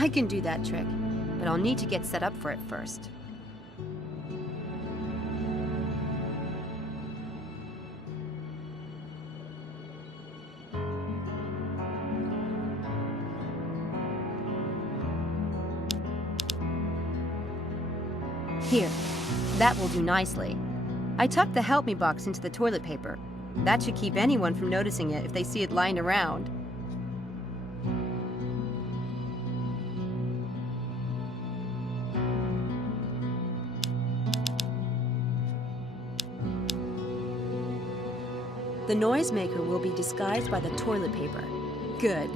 I can do that trick, but I'll need to get set up for it first. Here, that will do nicely. I tucked the help me box into the toilet paper. That should keep anyone from noticing it if they see it lying around. The noisemaker will be disguised by the toilet paper. Good.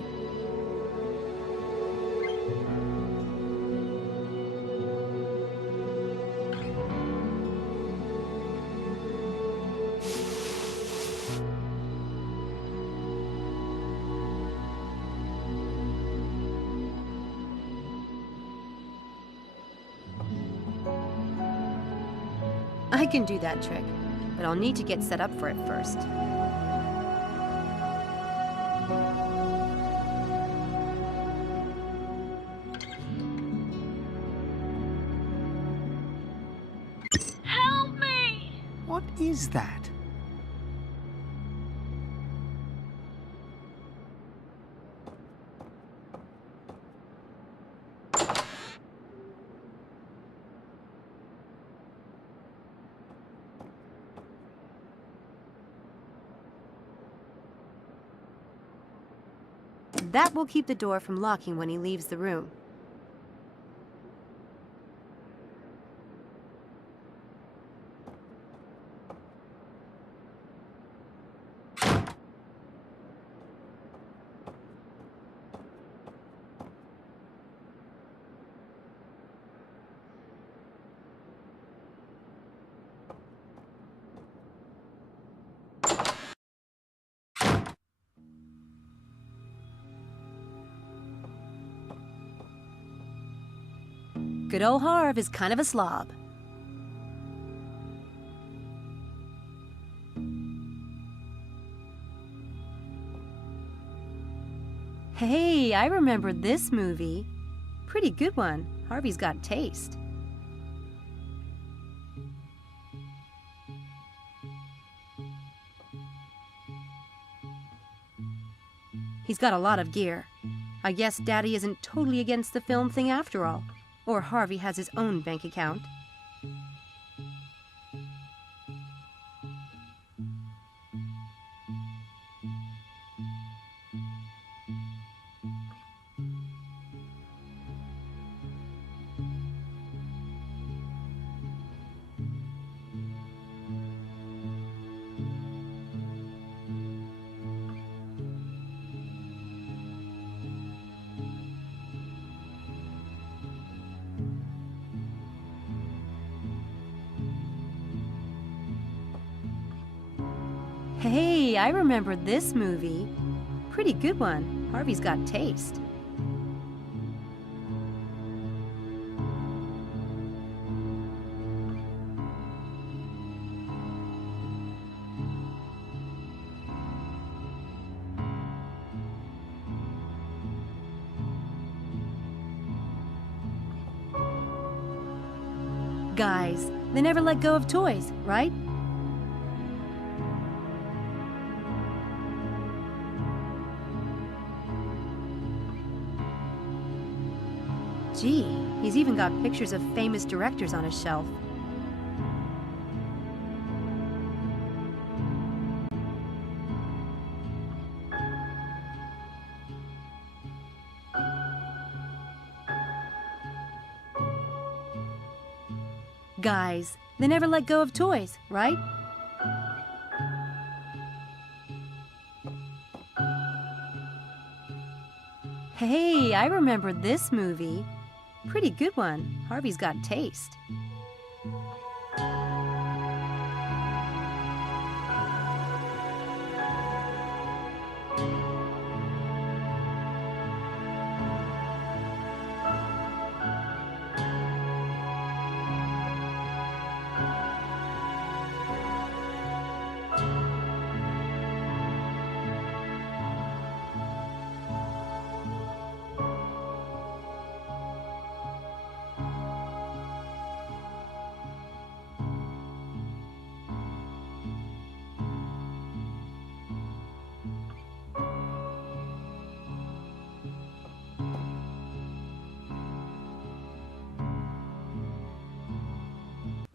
I can do that trick, but I'll need to get set up for it first. Help me! What is that? That will keep the door from locking when he leaves the room. Good old Harv is kind of a slob. Hey, I remember this movie. Pretty good one. Harvey's got taste. He's got a lot of gear. I guess Daddy isn't totally against the film thing after all. Or Harvey has his own bank account. Hey, I remember this movie. Pretty good one. Harvey's got taste. Guys, they never let go of toys, right? Gee, he's even got pictures of famous directors on his shelf. Guys, they never let go of toys, right? Hey, I remember this movie. Pretty good one. Harvey's got taste.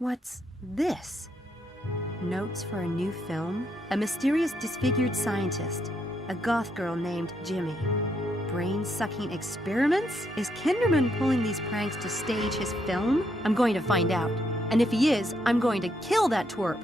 What's this? Notes for a new film? A mysterious disfigured scientist. A goth girl named Jimmy. Brain-sucking experiments? Is Kinderman pulling these pranks to stage his film? I'm going to find out. And if he is, I'm going to kill that twerp.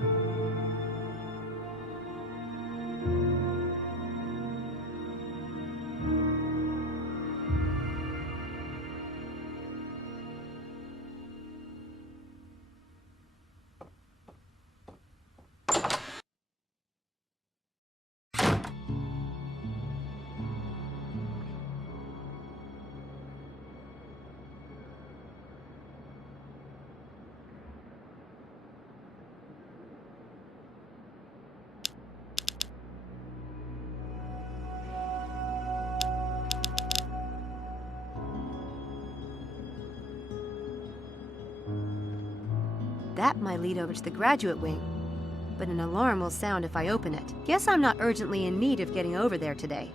That might lead over to the graduate wing, but an alarm will sound if I open it. Guess I'm not urgently in need of getting over there today.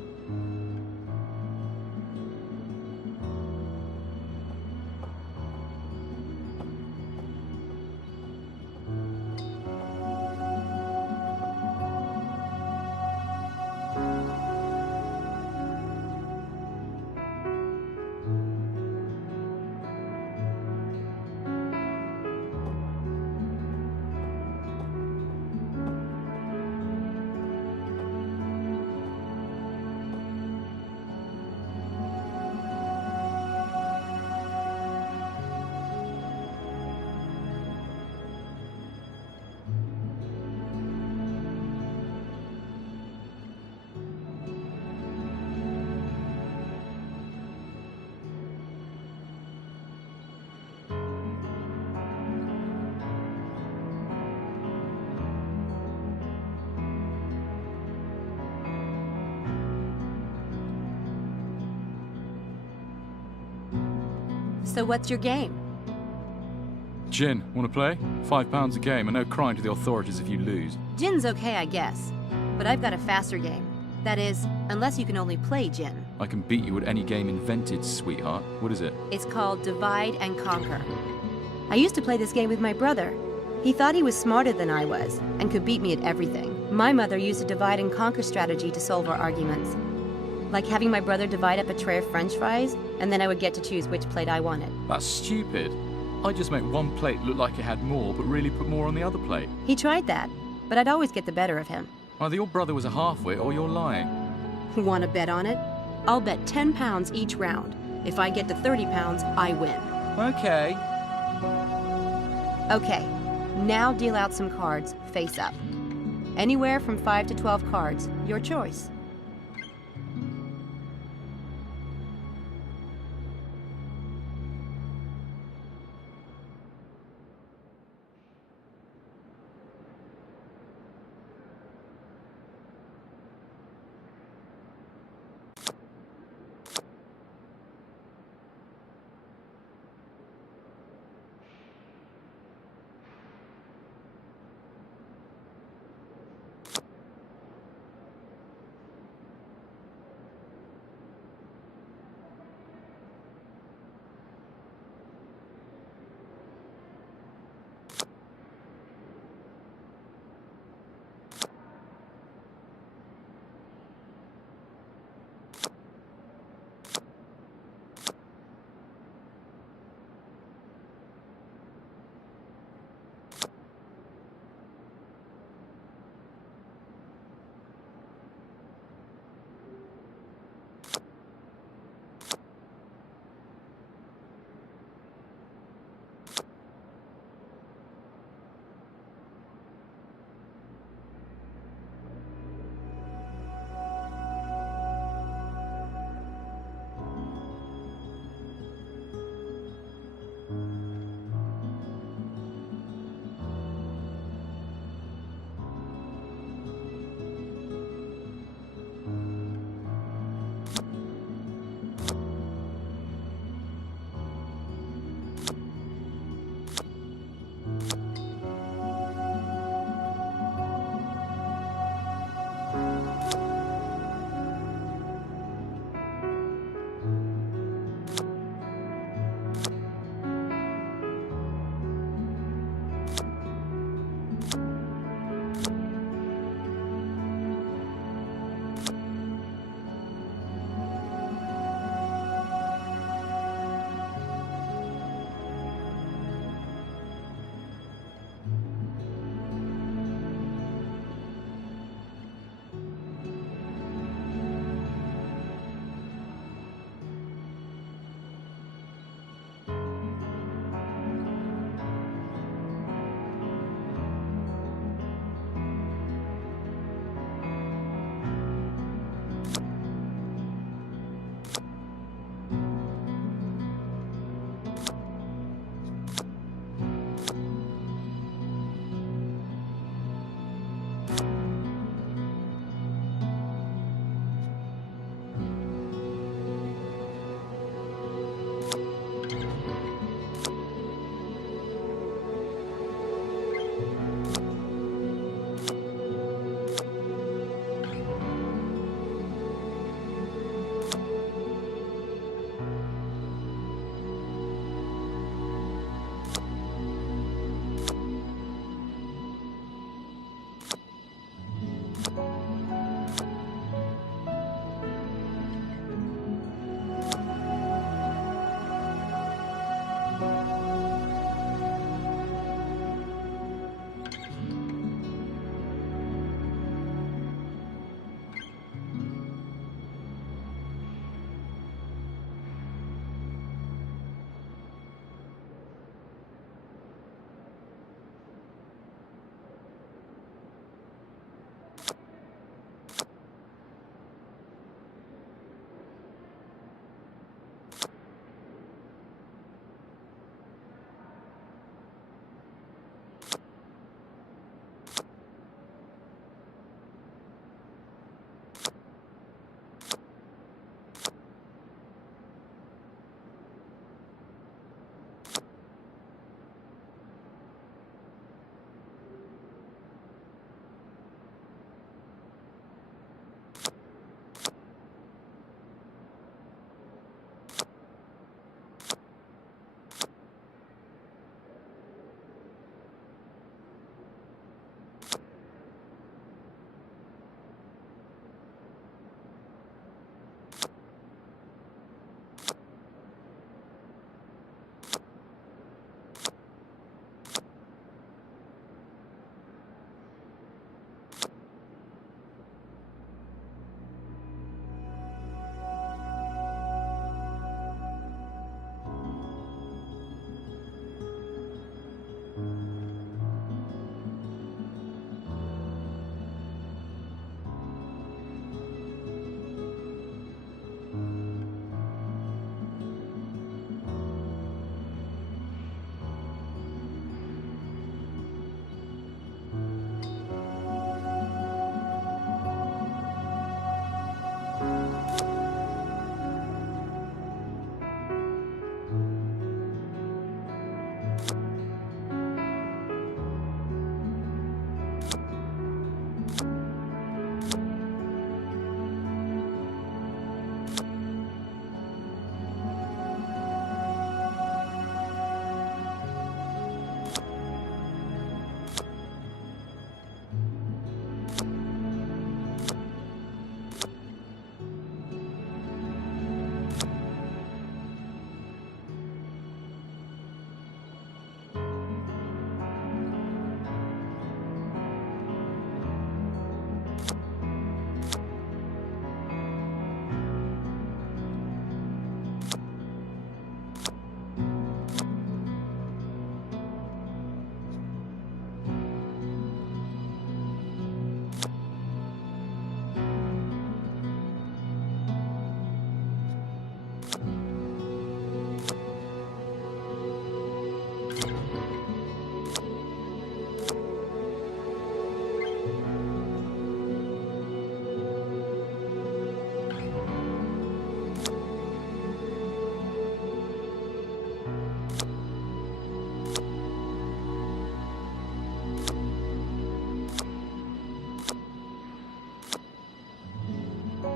So what's your game? Jeane, wanna play? £5 a game and no crying to the authorities if you lose. Gin's okay, I guess. But I've got a faster game. That is, unless you can only play Gin. I can beat you at any game invented, sweetheart. What is it? It's called Divide and Conquer. I used to play this game with my brother. He thought he was smarter than I was and could beat me at everything. My mother used a divide and conquer strategy to solve our arguments. Like having my brother divide up a tray of French fries, and then I would get to choose which plate I wanted. That's stupid. I just make one plate look like it had more, but really put more on the other plate. He tried that, but I'd always get the better of him. Either your brother was a half-wit or you're lying. Want to bet on it? I'll bet £10 each round. If I get to £30, I win. Okay. Okay, now deal out some cards, face up. Anywhere from 5 to 12 cards, your choice.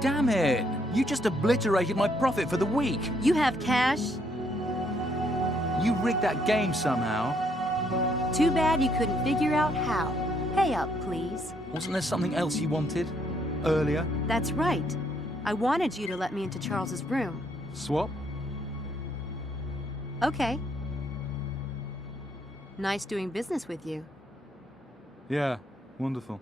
Damn it! You just obliterated my profit for the week. You have cash? You rigged that game somehow. Too bad you couldn't figure out how. Pay up, please. Wasn't there something else you wanted? Earlier? That's right. I wanted you to let me into Charles's room. Swap? Okay. Nice doing business with you. Yeah, wonderful.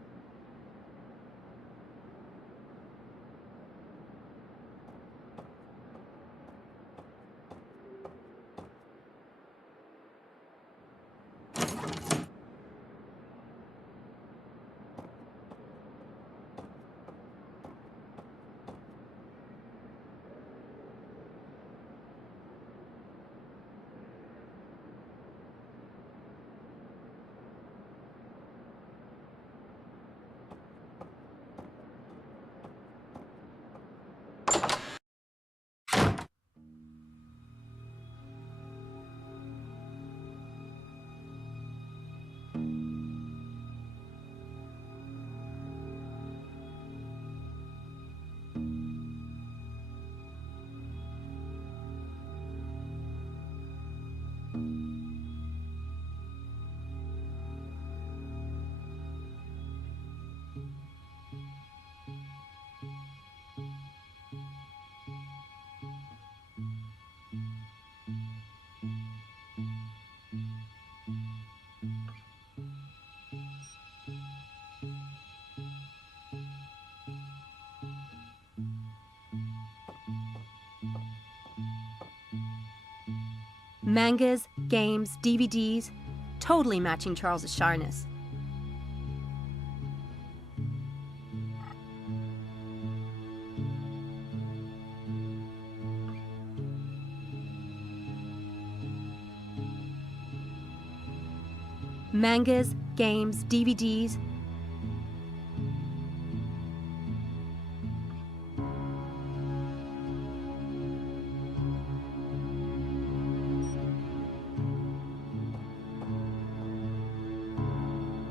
Mangas, games, DVDs, totally matching Charles's shyness. Mangas, games, DVDs.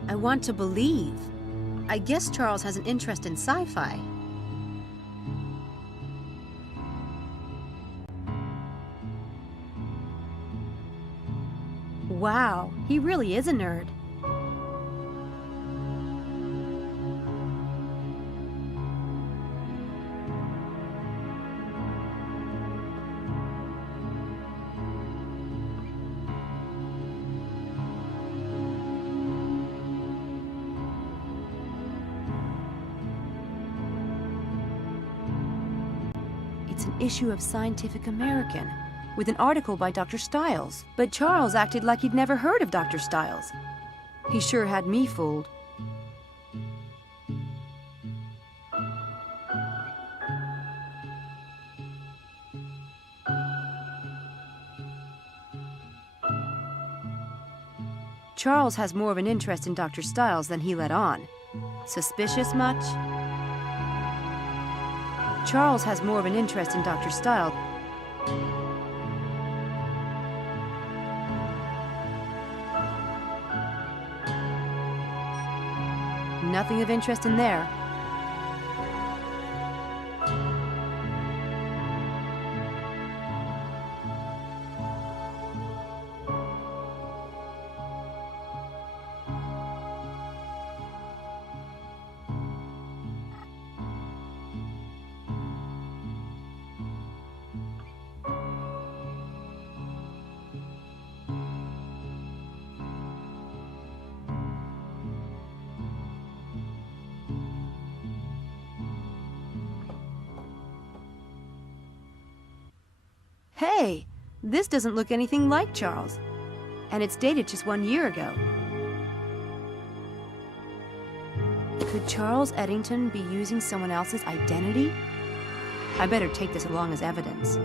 I want to believe. I guess Charles has an interest in sci-fi. Wow, he really is a nerd. It's an issue of Scientific American, with an article by Dr. Stiles. But Charles acted like he'd never heard of Dr. Stiles. He sure had me fooled. Charles has more of an interest in Dr. Stiles than he let on. Suspicious much? Charles has more of an interest in Dr. Stiles. Nothing of interest in there. Hey, this doesn't look anything like Charles. And it's dated just 1 year ago. Could Charles Eddington be using someone else's identity? I better take this along as evidence.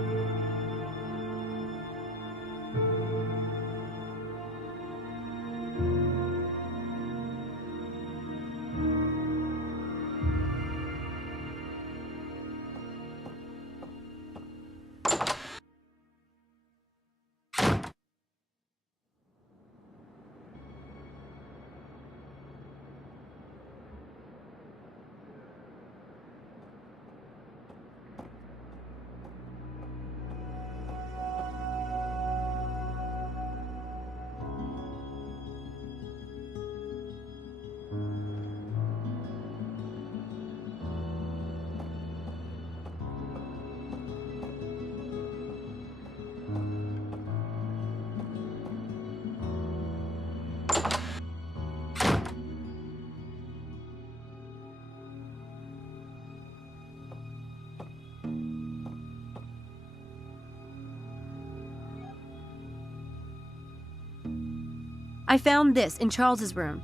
I found this in Charles's room.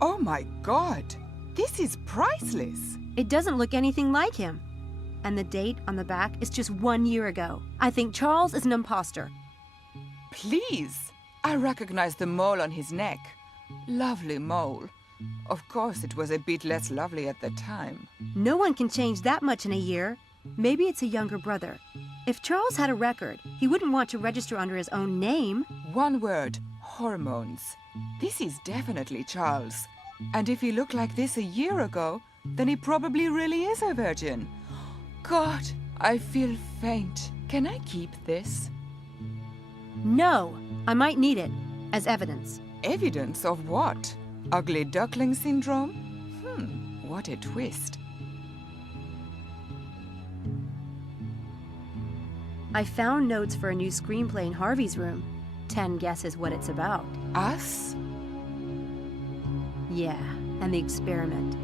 Oh my God! This is priceless! It doesn't look anything like him. And the date on the back is just 1 year ago. I think Charles is an imposter. Please! I recognize the mole on his neck. Lovely mole. Of course, it was a bit less lovely at the time. No one can change that much in a year. Maybe it's a younger brother. If Charles had a record, he wouldn't want to register under his own name. One word, hormones. This is definitely Charles. And if he looked like this a year ago, then he probably really is a virgin. God, I feel faint. Can I keep this? No, I might need it as evidence. Evidence of what? Ugly duckling syndrome? What a twist. I found notes for a new screenplay in Harvey's room. 10 guesses what it's about. Us? Yeah, and the experiment.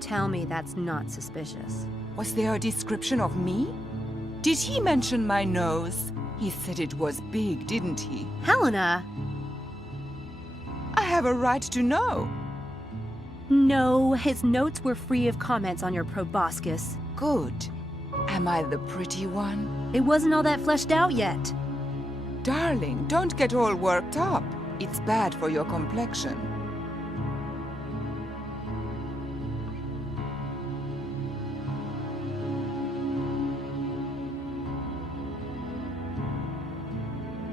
Tell me that's not suspicious. Was there a description of me? Did he mention my nose? He said it was big, didn't he? Helena! I have a right to know. No, his notes were free of comments on your proboscis. Good. Am I the pretty one? It wasn't all that fleshed out yet. Darling, don't get all worked up. It's bad for your complexion.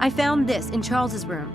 I found this in Charles's room.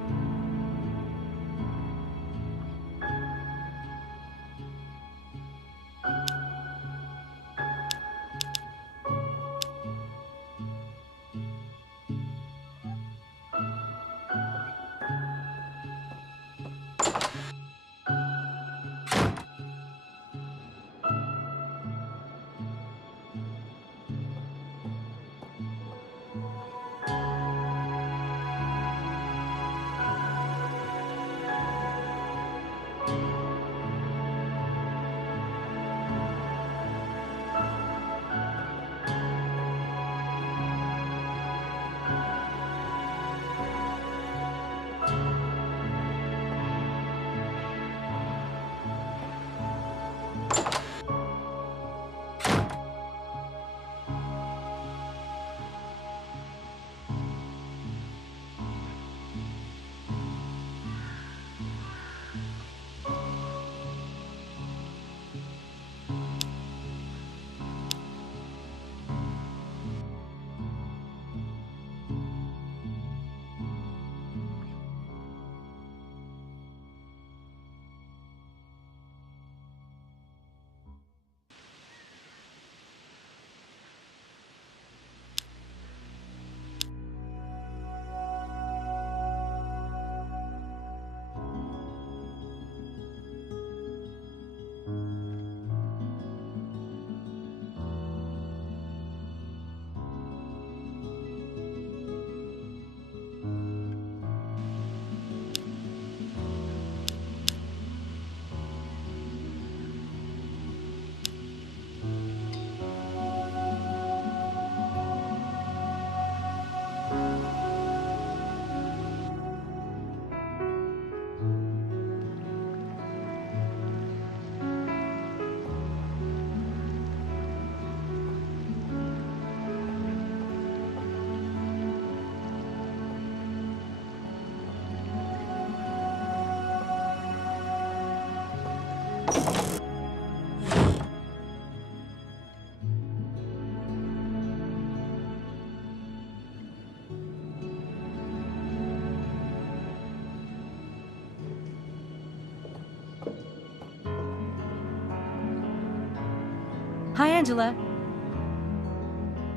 Hi, Angela.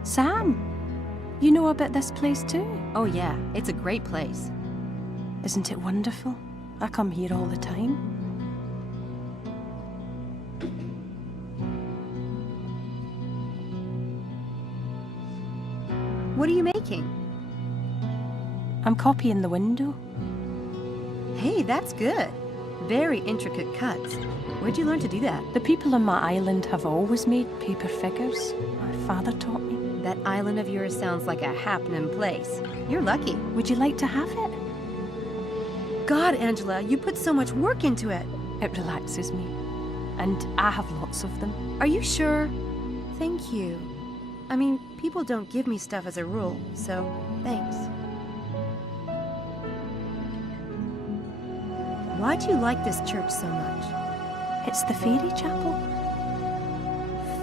Sam, you know about this place too? Oh yeah, it's a great place. Isn't it wonderful? I come here all the time. What are you making? I'm copying the window. Hey, that's good. Very intricate cuts. Where'd you learn to do that? The people on my island have always made paper figures. My father taught me. That island of yours sounds like a happening place. You're lucky. Would you like to have it? God, Angela, you put so much work into it. It relaxes me. And I have lots of them. Are you sure? Thank you. I mean, people don't give me stuff as a rule, so thanks. Why do you like this church so much? It's the fairy chapel.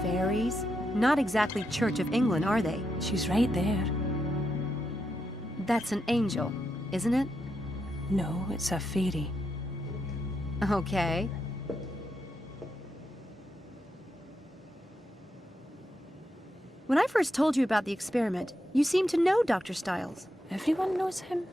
Fairies? Not exactly Church of England, are they? She's right there. That's an angel, isn't it? No, it's a fairy. Okay. When I first told you about the experiment, you seemed to know Dr. Stiles. Everyone knows him.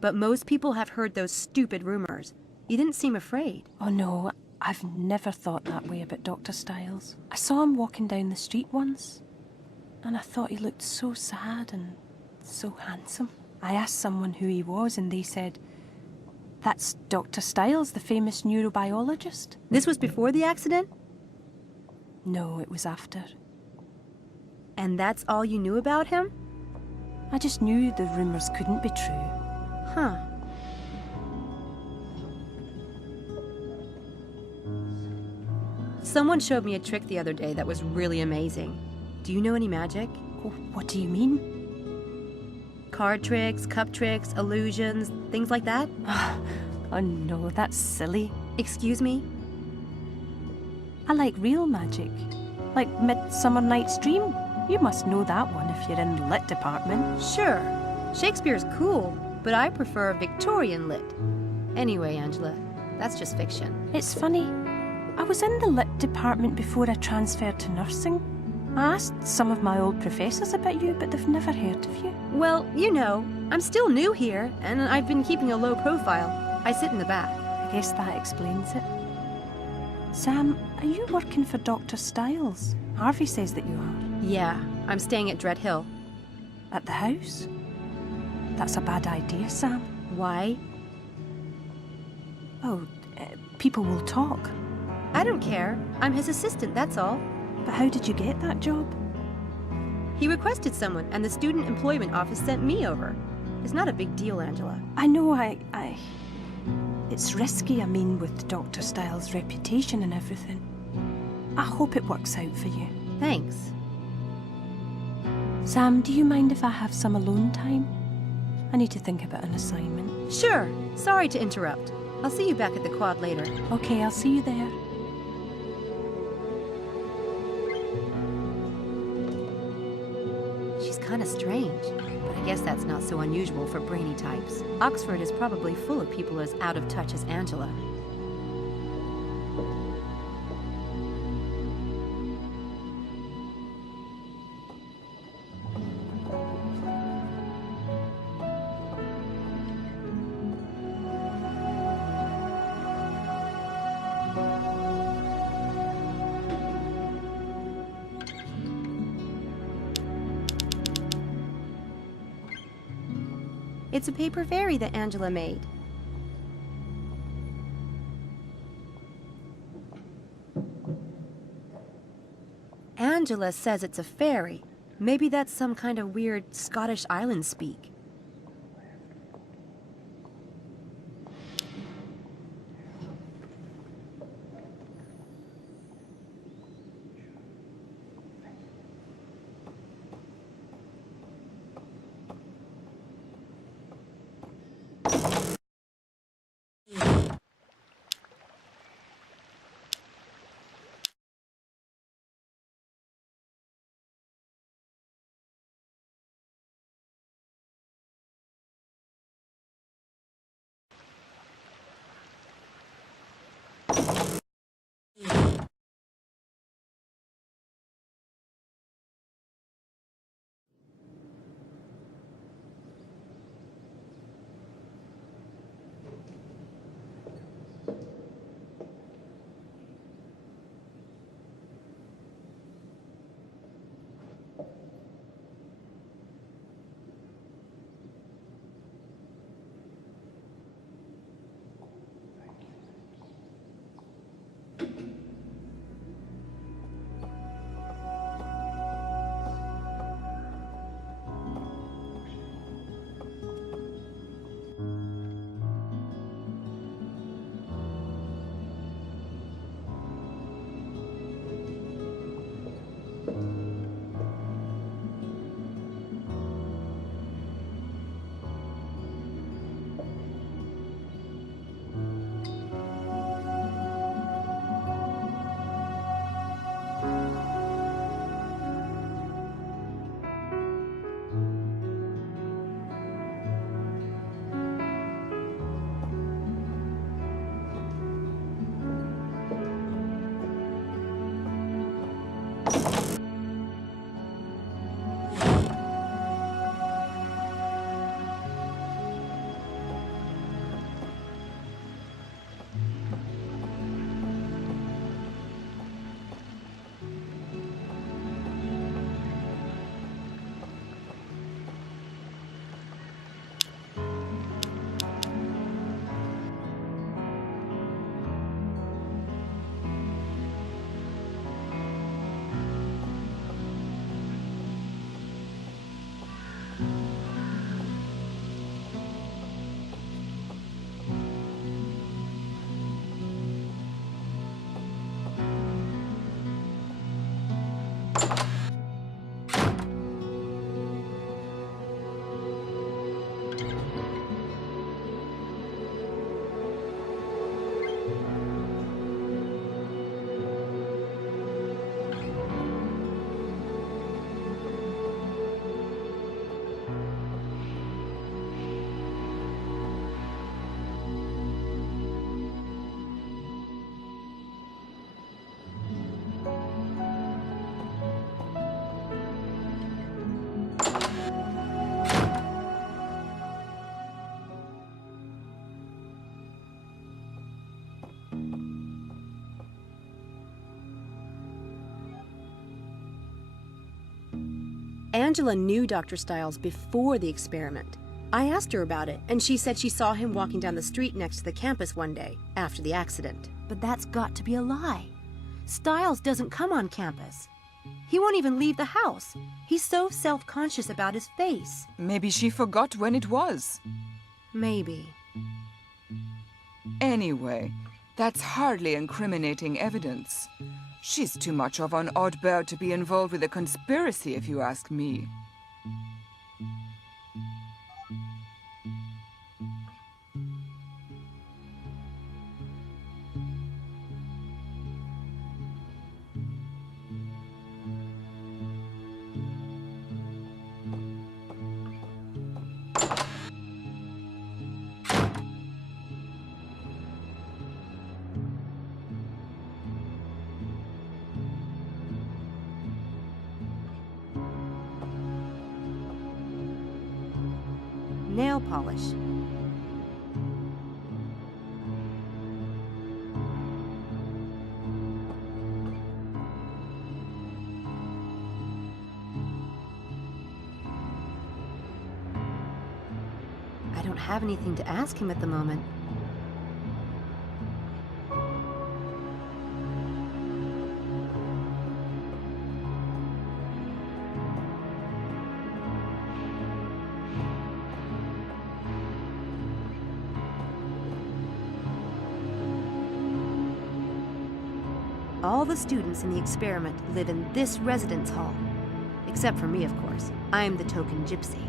But most people have heard those stupid rumors. You didn't seem afraid. Oh no, I've never thought that way about Dr. Stiles. I saw him walking down the street once, and I thought he looked so sad and so handsome. I asked someone who he was, and they said, "That's Dr. Stiles, the famous neurobiologist." This was before the accident? No, it was after. And that's all you knew about him? I just knew the rumors couldn't be true. Huh. Someone showed me a trick the other day that was really amazing. Do you know any magic? What do you mean? Card tricks, cup tricks, illusions, things like that? Oh no, that's silly. Excuse me? I like real magic. Like Midsummer Night's Dream. You must know that one if you're in the lit department. Sure. Shakespeare's cool, but I prefer Victorian lit. Anyway, Angela, that's just fiction. It's funny. I was in the lit department before I transferred to nursing. I asked some of my old professors about you, but they've never heard of you. Well, you know, I'm still new here, and I've been keeping a low profile. I sit in the back. I guess that explains it. Sam, are you working for Dr. Stiles? Harvey says that you are. Yeah, I'm staying at Dread Hill. At the house? That's a bad idea, Sam. Why? Oh, people will talk. I don't care. I'm his assistant, that's all. But how did you get that job? He requested someone, and the Student Employment Office sent me over. It's not a big deal, Angela. I know, It's risky, I mean, with Dr. Stiles' reputation and everything. I hope it works out for you. Thanks. Sam, do you mind if I have some alone time? I need to think about an assignment. Sure. Sorry to interrupt. I'll see you back at the quad later. Okay, I'll see you there. She's kind of strange, but I guess that's not so unusual for brainy types. Oxford is probably full of people as out of touch as Angela. It's a paper fairy that Angela made. Angela says it's a fairy. Maybe that's some kind of weird Scottish island speak. Angela knew Dr. Stiles before the experiment. I asked her about it, and she said she saw him walking down the street next to the campus one day, after the accident. But that's got to be a lie. Stiles doesn't come on campus. He won't even leave the house. He's so self-conscious about his face. Maybe she forgot when it was. Maybe. Anyway, that's hardly incriminating evidence. She's too much of an odd bird to be involved with a conspiracy, if you ask me. Nail polish. I don't have anything to ask him at the moment. All the students in the experiment live in this residence hall. Except for me, of course. I'm the token gypsy.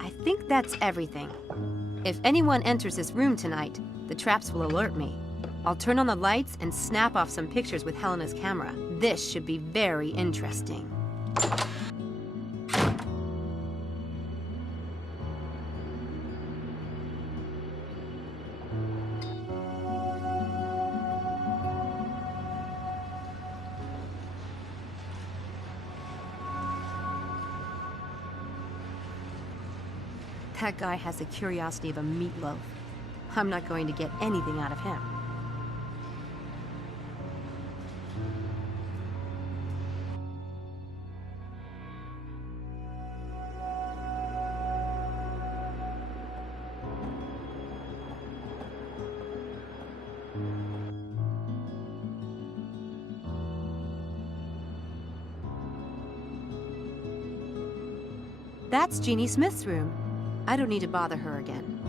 I think that's everything. If anyone enters this room tonight, the traps will alert me. I'll turn on the lights and snap off some pictures with Helena's camera. This should be very interesting. That guy has the curiosity of a meatloaf. I'm not going to get anything out of him. That's Jeannie Smith's room. I don't need to bother her again.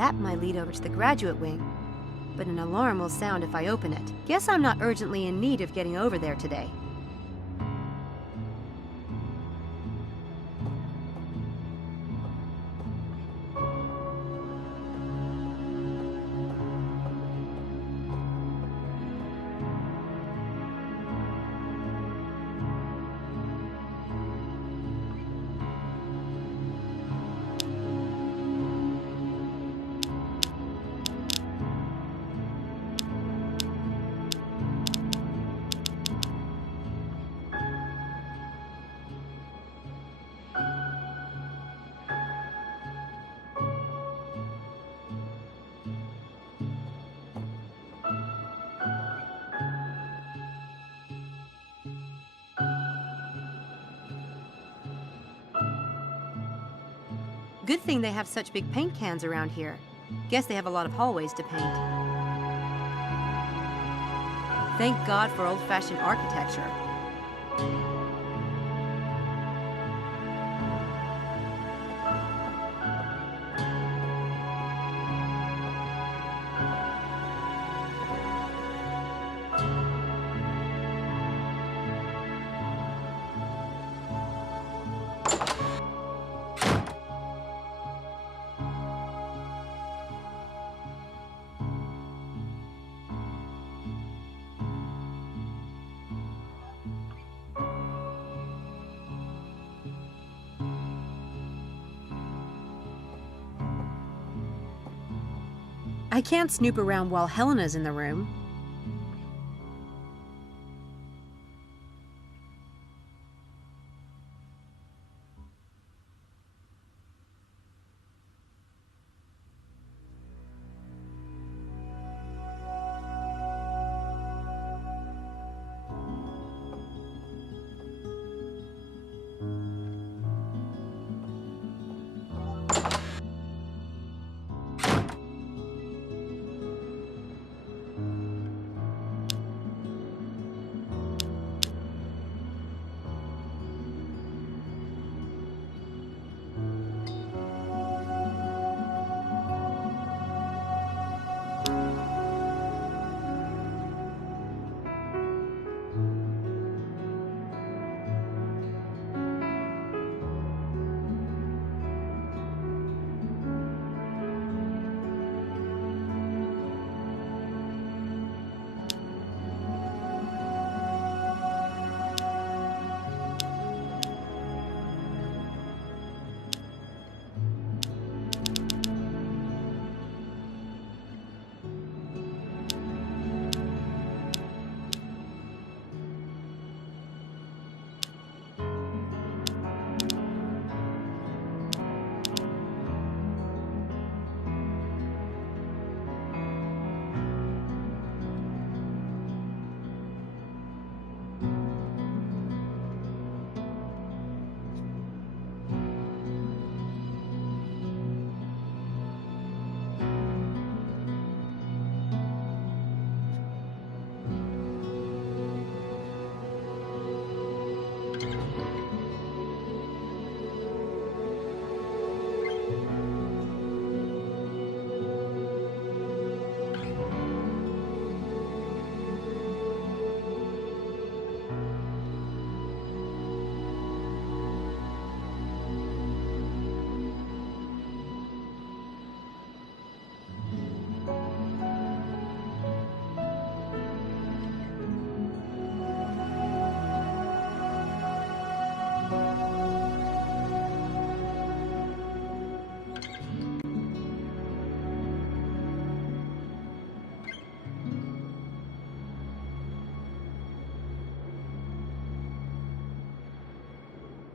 That might lead over to the graduate wing, but an alarm will sound if I open it. Guess I'm not urgently in need of getting over there today. Good thing they have such big paint cans around here. Guess they have a lot of hallways to paint. Thank God for old-fashioned architecture. I can't snoop around while Helena's in the room.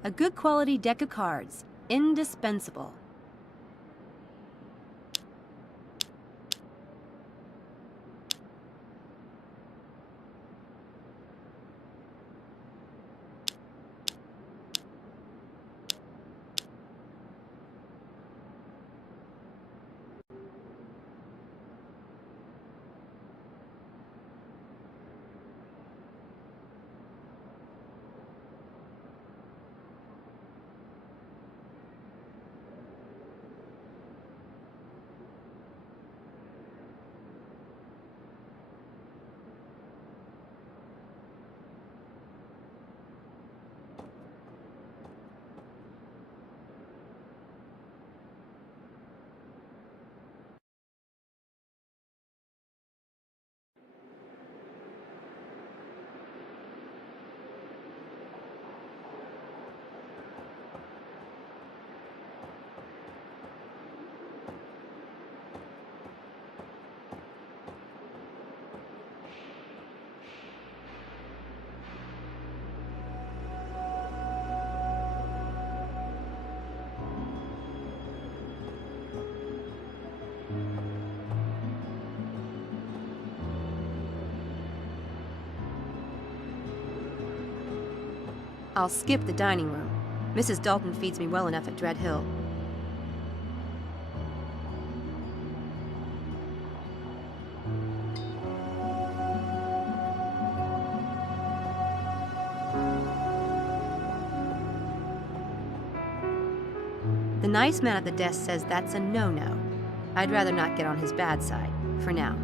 A good quality deck of cards. Indispensable. I'll skip the dining room. Mrs. Dalton feeds me well enough at Dread Hill. The nice man at the desk says that's a no-no. I'd rather not get on his bad side, for now.